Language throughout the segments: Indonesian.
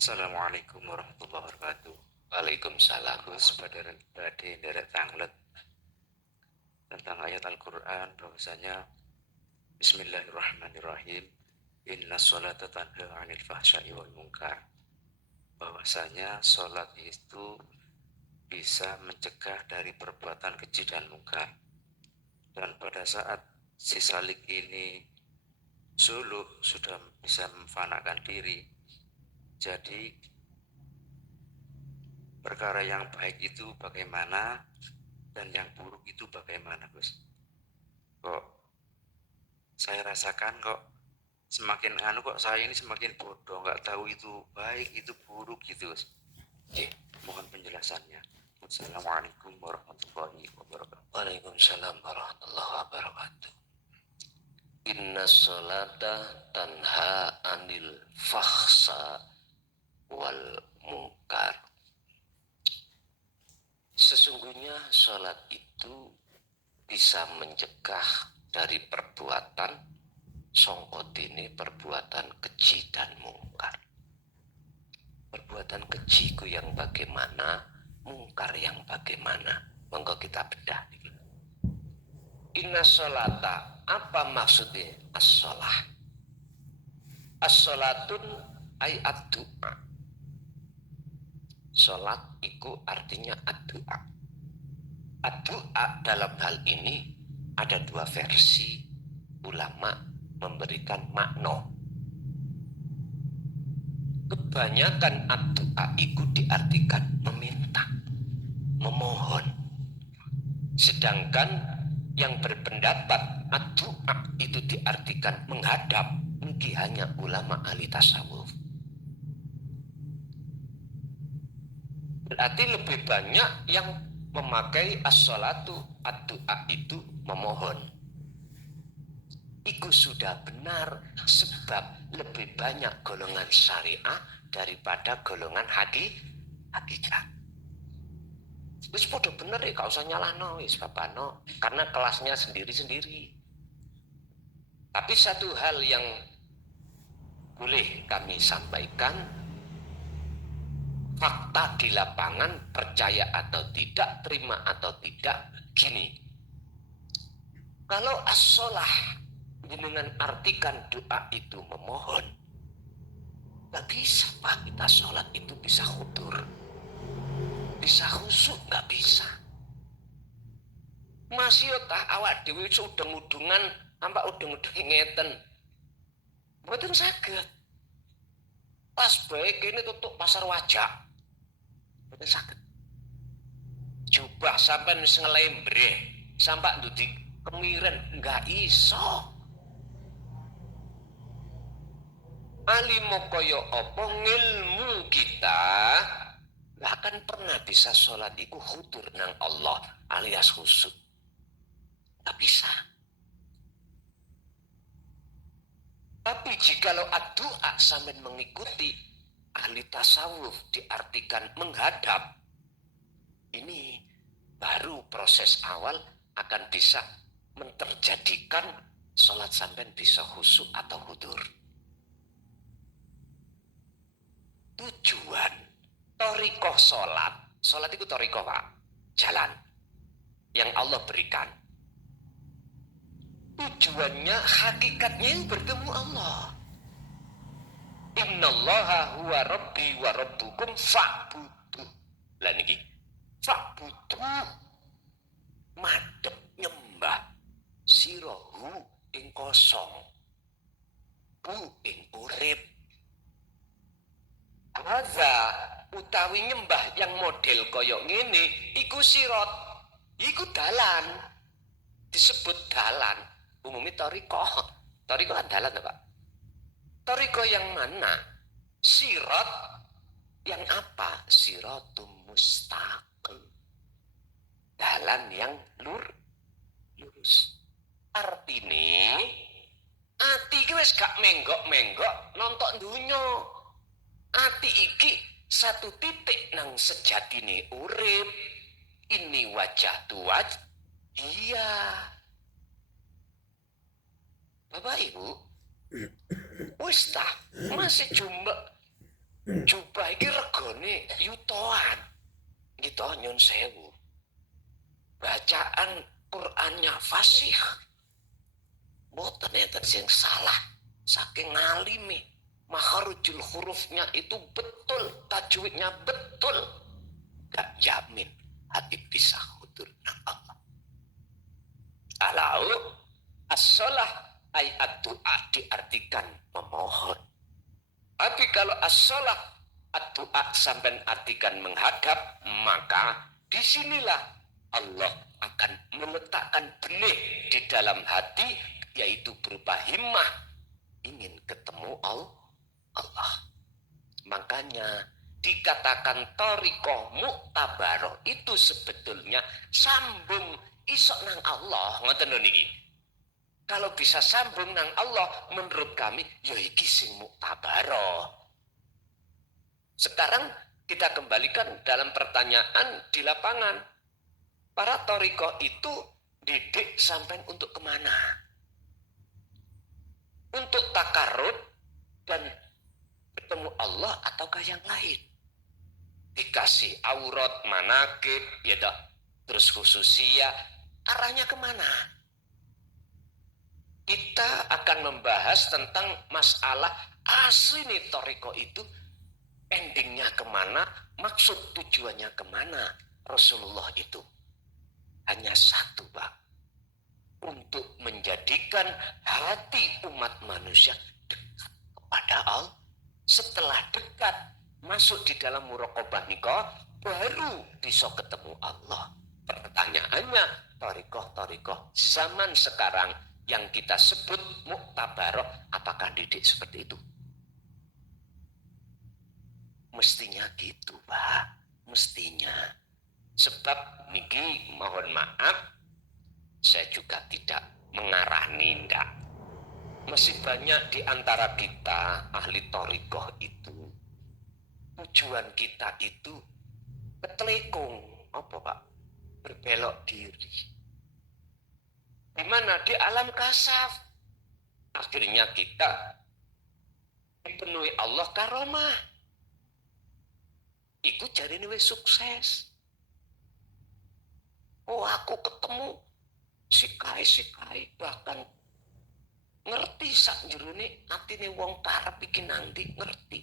Assalamualaikum warahmatullahi wabarakatuh. Waalaikumsalam. Gus pada derek tanglet tentang ayat Al-Quran bahwasanya Bismillahirrahmanirrahim. Inna sholata tanha 'anil fahsya'i wal munkar. Bahwasanya sholat itu bisa mencegah dari perbuatan keji dan munkar. Dan pada saat si salik ini suluk sudah bisa memfanakan diri, jadi perkara yang baik itu bagaimana dan yang buruk itu bagaimana, Gus? Kok saya rasakan kok semakin kok saya ini semakin bodoh, nggak tahu itu baik itu buruk gitu, Gus. Oke, mohon penjelasannya. Assalamualaikum warahmatullahi wabarakatuh. Waalaikumsalam warahmatullahi wabarakatuh. Inna sholata tanha anil fahsa wal munkar. Sesungguhnya sholat itu bisa mencegah dari perbuatan songkotine perbuatan keji dan mungkar. Perbuatan kejiku yang bagaimana, mungkar yang bagaimana. Monggo kita bedah. Inna sholata, apa maksudnya as-sholah? As-sholatun ay ad-du'a. Sholat itu artinya ad-du'a. Ad-du'a dalam hal ini ada dua versi ulama memberikan makna. Kebanyakan ad-du'a itu diartikan meminta, memohon. Sedangkan yang berpendapat ad-du'a itu diartikan menghadap, ini hanya ulama ahli tasawuf. Berarti lebih banyak yang memakai as-sholatu ad-du'a itu memohon. Itu sudah benar, sebab lebih banyak golongan syariah daripada golongan hakikat. Wis podo bener ya, gak usah nyalahno wis babano, karena kelasnya sendiri-sendiri. Tapi satu hal yang boleh kami sampaikan, fakta di lapangan, percaya atau tidak, terima atau tidak, gini. Kalau as-sholah dengan artikan doa itu memohon, gak bisa Pak kita sholat itu bisa khudur, bisa khusyuk, gak bisa. Masih tah awak dewi udeng-udengan, nampak udeng-udeng ngeten, mboten saged. Pas baik ini tutup pasar wajah, mboten saged. Jubah sampai ngelembreh, sampai ndudi kemiren, nggak iso. Alimo koyo opo ngilmu kita nggak akan pernah bisa sholat iku khudur nang Allah alias khusyuk. Nggak bisa. Tapi jikalau ad-du'a sampai mengikuti ahli tasawuf diartikan menghadap, ini baru proses awal akan bisa menterjadikan sholat sampai bisa khusyuk atau khudur. Tujuan torikoh sholat itu torikoh Pak, jalan yang Allah berikan. Tujuannya hakikatnya yang bertemu Allah. Innallaha huwa rabbi wa rabbukum fa'budu. Lah niki fa'budu, madhep nyembah sirohu ing kosong, bu ing urip. Hadza utawi nyembah yang model koyok ngene iku sirot, iku dalan, disebut dalan. Umumnya toriko kan dalan Pak. Toriko yang mana? Sirot yang apa? Sirotum mustaqim, dalan yang lurus. Artine ati iki wis gak menggok-menggok nontok dunyo. Ati iki satu titik nang sejatine urip. Ini wajah tuaj. Iya. Bapak Ibu, wis tah masih jumbo Coba iki regane yutoan. Gitu nyun sewu. Bacaan Qur'annya fasih. Boten enten sing salah. Saking ngalimi. Makharujul hurufnya itu betul, tajwidnya betul. Gak jamin hati bisa hudur nang Allah. Kalau as-shalah ayat doa diartikan memohon. Tapi kalau as-shalah doa sampai artikan menghadap, maka disinilah Allah akan meletakkan benih di dalam hati, yaitu berupa himmah ingin ketemu Allah. Makanya dikatakan thariqah muktabaroh itu sebetulnya sambung isok nang Allah. Ngoten niki. Kalau bisa sambung nang Allah, menurut kami ya iki sing muktabaroh. Sekarang kita kembalikan dalam pertanyaan di lapangan. Para thariqah itu didik sampai untuk kemana? Untuk takarrub dan ketemu Allah ataukah yang lain? Dikasih aurat, manakib, ya dah, terus khususiyah, arahnya kemana? Kita akan membahas tentang masalah asli nih thariqah itu endingnya kemana, maksud tujuannya kemana. Rasulullah itu hanya satu, Pak, untuk menjadikan hati umat manusia dekat kepada Allah. Setelah dekat masuk di dalam muraqabah nikah, baru bisa ketemu Allah. Pertanyaannya, thariqah zaman sekarang yang kita sebut muktabaroh, apakah didik seperti itu? Mestinya gitu, Pak. Mestinya. Sebab niki mohon maaf, saya juga tidak mengarani ndak. Masih banyak di antara kita ahli thariqah itu tujuan kita itu ketelekung, apa Pak? Berbelok diri. Di mana? Di alam kasaf. Akhirnya kita dipenuhi Allah karomah. Iku jarine wis sukses. Oh, aku ketemu sikai bahkan ngerti sak jerone atine wong karep iki nanti ngerti.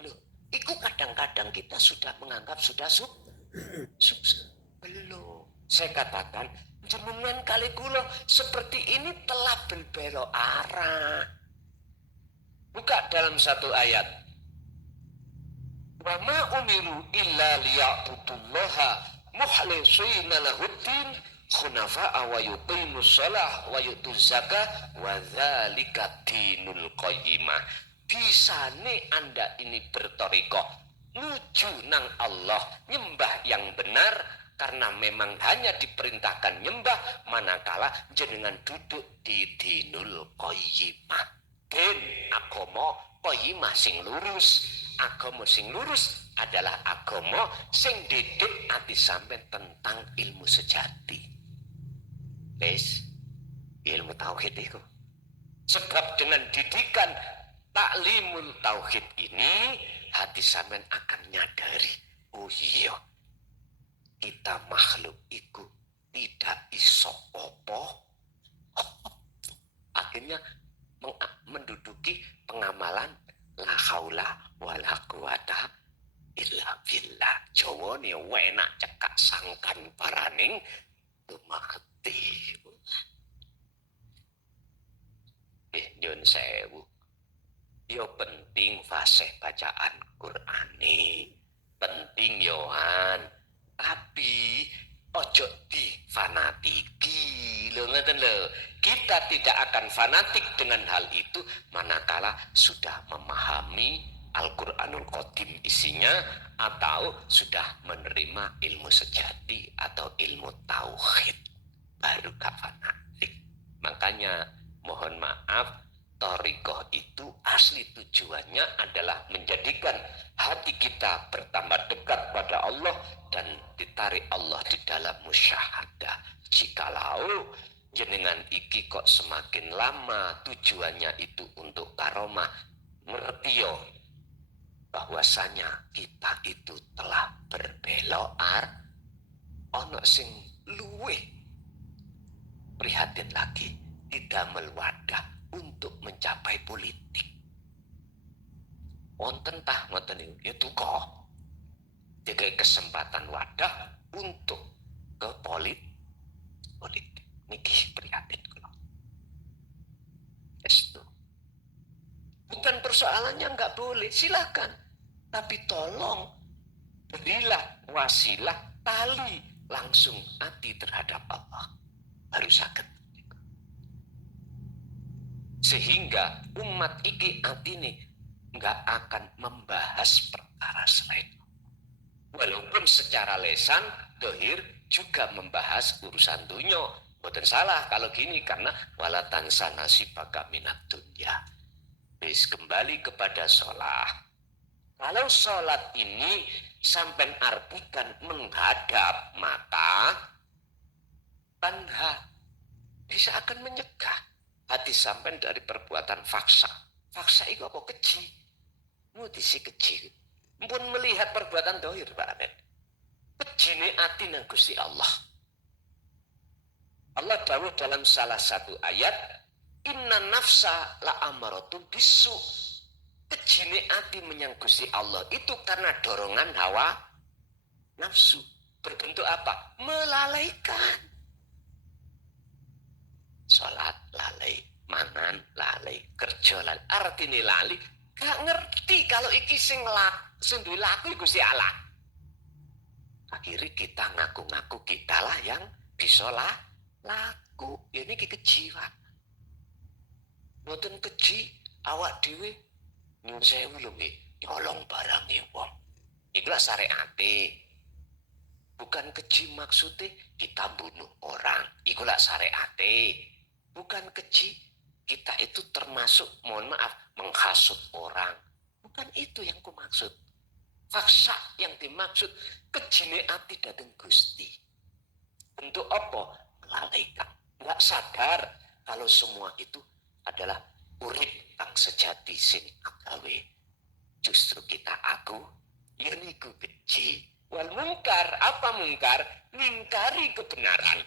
Loh, iku kadang-kadang kita sudah menganggap sudah sukses. Belum. Saya katakan jenengan kali kula seperti ini telah berbelok arah. Buka dalam satu ayat. Wa ma umiru illa liya'budullaha mukhlishina lahuddin khunafa'a wa yuqimus shalah wa yutuz zakah wa dzalika dinul qayyimah. Bisane Anda ini berthariqah nuju nang Allah, nyembah yang benar, karena memang hanya diperintahkan nyembah manakala jenengan duduk di dinul qayyimah. Den agama qayyimah sing lurus. Agama sing lurus adalah agama sing didik ati sampai tentang ilmu sejati. Wes, ilmu tauhid itu. Sebab dengan didikan taklimul tauhid ini, hati sampean akan nyadari, oh iya, kita makhluk itu tidak iso opo. Akhirnya menduduki pengamalan la haula wala quwata illa billah. Jawa ni enak cekak sangkan paraning tumati. Nyun sewu. Yo penting fasih bacaan Qur'ane. Penting yohan. Tapi ojo di fanatiki. Lho ngeten lho. Kita tidak akan fanatik dengan hal itu manakala sudah memahami Al-Quranul Qadim isinya atau sudah menerima ilmu sejati atau ilmu tauhid, baru gak fanatik. Makanya mohon maaf, thariqah itu asli tujuannya adalah menjadikan hati kita bertambah dekat pada Allah dan ditarik Allah di dalam musyahadah. Jikalau jenengan iki kok semakin lama tujuannya itu untuk karomah, ngerti yo, bahwasanya kita itu telah berbelok ono sing luwih prihatin lagi, didamel wadah untuk mencapai politik. Wonten tah ngoten niku ya duka. Dikai kesempatan wadah untuk ke politik. Niki prihatin kula. Estu. Bukan persoalannya nggak boleh, silakan. Tapi tolong berilah wasilah tali langsung hati terhadap Allah. Baru sakit. Sehingga umat iki atine nggak akan membahas perkara selain. Walaupun secara lesan, dohir juga membahas urusan dunia. Bukan salah kalau gini, karena walatan sana sibaka minat dunia. Bis kembali kepada sholat. Kalau sholat ini sampai artikan menghadap, maka tanha bisa akan menyegah hati sampai dari perbuatan faksa. Faksa itu apa? Keji. Mutisi keji. Pun melihat perbuatan dohir, Pak Amin. Keji ini hati nang Gusti Allah. Allah dawuh dalam salah satu ayat, inna nafsa la amaratun bisu. Kejine hati menyang Gusti Allah itu karena dorongan hawa nafsu. Berbentuk apa? Melalaikan. Sholat lalai, mangan lalai, kerja lalai. Artinya lali, gak ngerti kalau iki sing duwe laku Gusti Allah. Akhirnya kita ngaku-ngaku kita lah yang bisa laku. Ini kejiwa. Mboten keji awak dhewe nyuwun sewu lho nggih, nyolong barange wong. Ikulah syariate. Bukan keji maksudnya kita bunuh orang. Ikulah syariate. Bukan keji kita itu termasuk, mohon maaf, menghasut orang. Bukan itu yang ku maksud. Faksa yang dimaksud kejine ati dateng Gusti. Untuk apa? Melalaikan. Nggak sadar kalau semua itu adalah urip kang sejati sing agawe. Justru kita aku, ya niku keji. Wal mungkar, apa mungkar? Mingkari kebenaran.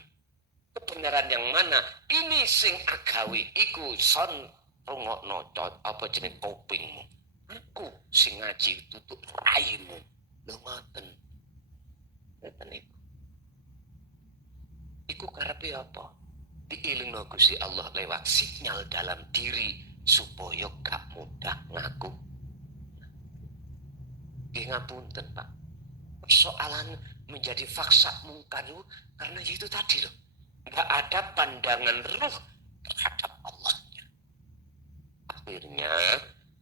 Kebenaran yang mana? Ini sing agawe iku son rungokno apa jeneng kupingmu. Aku sing ngaji tutup raimu. Lho ngoten. Ngoten iku. Iku karepe apa? Diilingno Gusti Allah lewat sinyal dalam diri supaya gak mudah ngaku. Nggih ngapunten, Pak. Persoalan menjadi faksa mungkar karena itu tadi loh. Gak ada pandangan ruh terhadap Allahnya. Akhirnya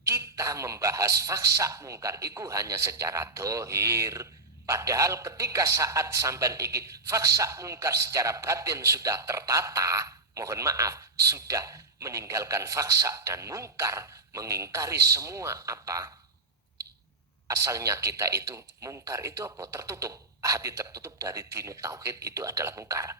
kita membahas faksa mungkar itu hanya secara dohir. Padahal ketika saat sampai iki faksa mungkar secara batin sudah tertata, mohon maaf, sudah meninggalkan faksa dan mungkar, mengingkari semua apa asalnya kita itu. Mungkar itu apa? Tertutup. Hati tertutup dari dini tauhid itu adalah mungkar.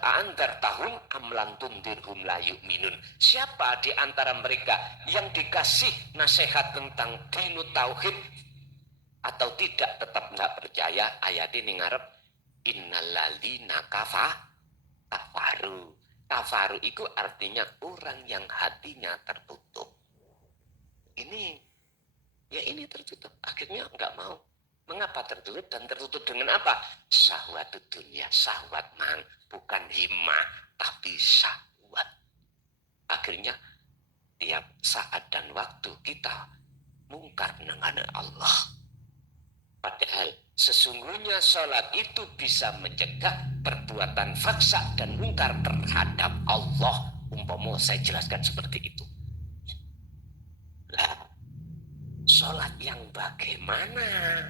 Antar tahun amlantun dirhum la yu'minun. Siapa di antara mereka yang dikasih nasihat tentang dinu tauhid atau tidak tetap nggak percaya? Ayat ini ngarep innalladzina kafaru. Kafaru itu artinya orang yang hatinya tertutup. Ini tertutup. Akhirnya nggak mau. Mengapa tertutup? Dan tertutup dengan apa? Syahwat dunia, syahwat mang, bukan himmah, tapi syahwat. Akhirnya tiap saat dan waktu kita mungkar dengan Allah. Padahal sesungguhnya sholat itu bisa mencegah perbuatan faksa dan mungkar terhadap Allah. Umpama saya jelaskan seperti itu. Lah, sholat yang bagaimana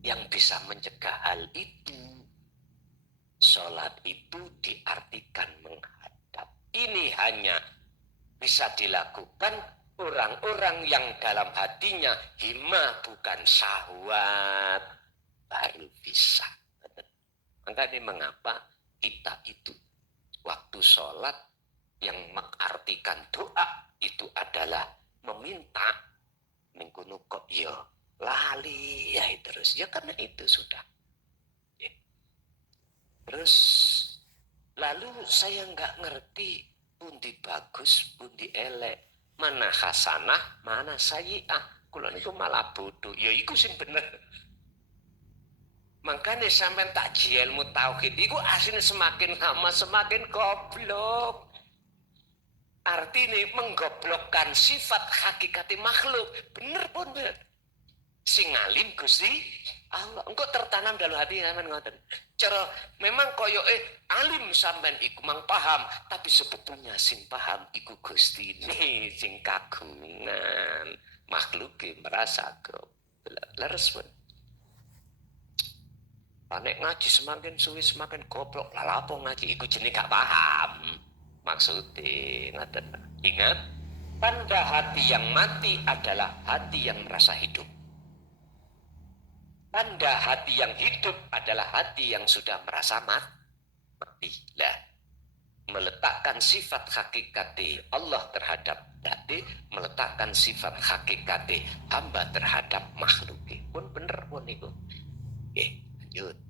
yang bisa mencegah hal itu? Sholat itu diartikan menghadap. Ini hanya bisa dilakukan orang-orang yang dalam hatinya himmah bukan syahwat, baru bisa. Makanya mengapa kita itu waktu sholat yang mengartikan doa itu adalah meminta ning kono kok ya lali ya terus. Ya karena itu sudah. Ya. Terus lalu saya nggak ngerti pundi bagus, pundi elek, mana hasanah, mana sayyi'ah. Kula niku malah bodoh. Ya iku sing bener. Makanya sampai takji ilmu tauhid itu aslinya semakin lama semakin goblok. Artinya menggoblokkan sifat hakikati makhluk. Bener bener. Sing alim Gusti Allah. Engkau tertanam dalam hati sampean ngoten. Cara memang koyo alim sampean iku mang paham, tapi sebetulnya sing paham iku Gusti ini sing kagungan. Makhluk merasa goblok. Leres pun. Nek ngaji semakin suwi semakin goblok. Lah apa ngaji iku jenenge gak paham. Maksudnya ngaten. Ingat, tanda hati yang mati adalah hati yang merasa hidup. Tanda hati yang hidup adalah hati yang sudah merasa mati. Lah, meletakkan sifat hakikati Allah terhadap hati, meletakkan sifat hakikati hamba terhadap makhluk. Pun bener pun itu. Lanjut.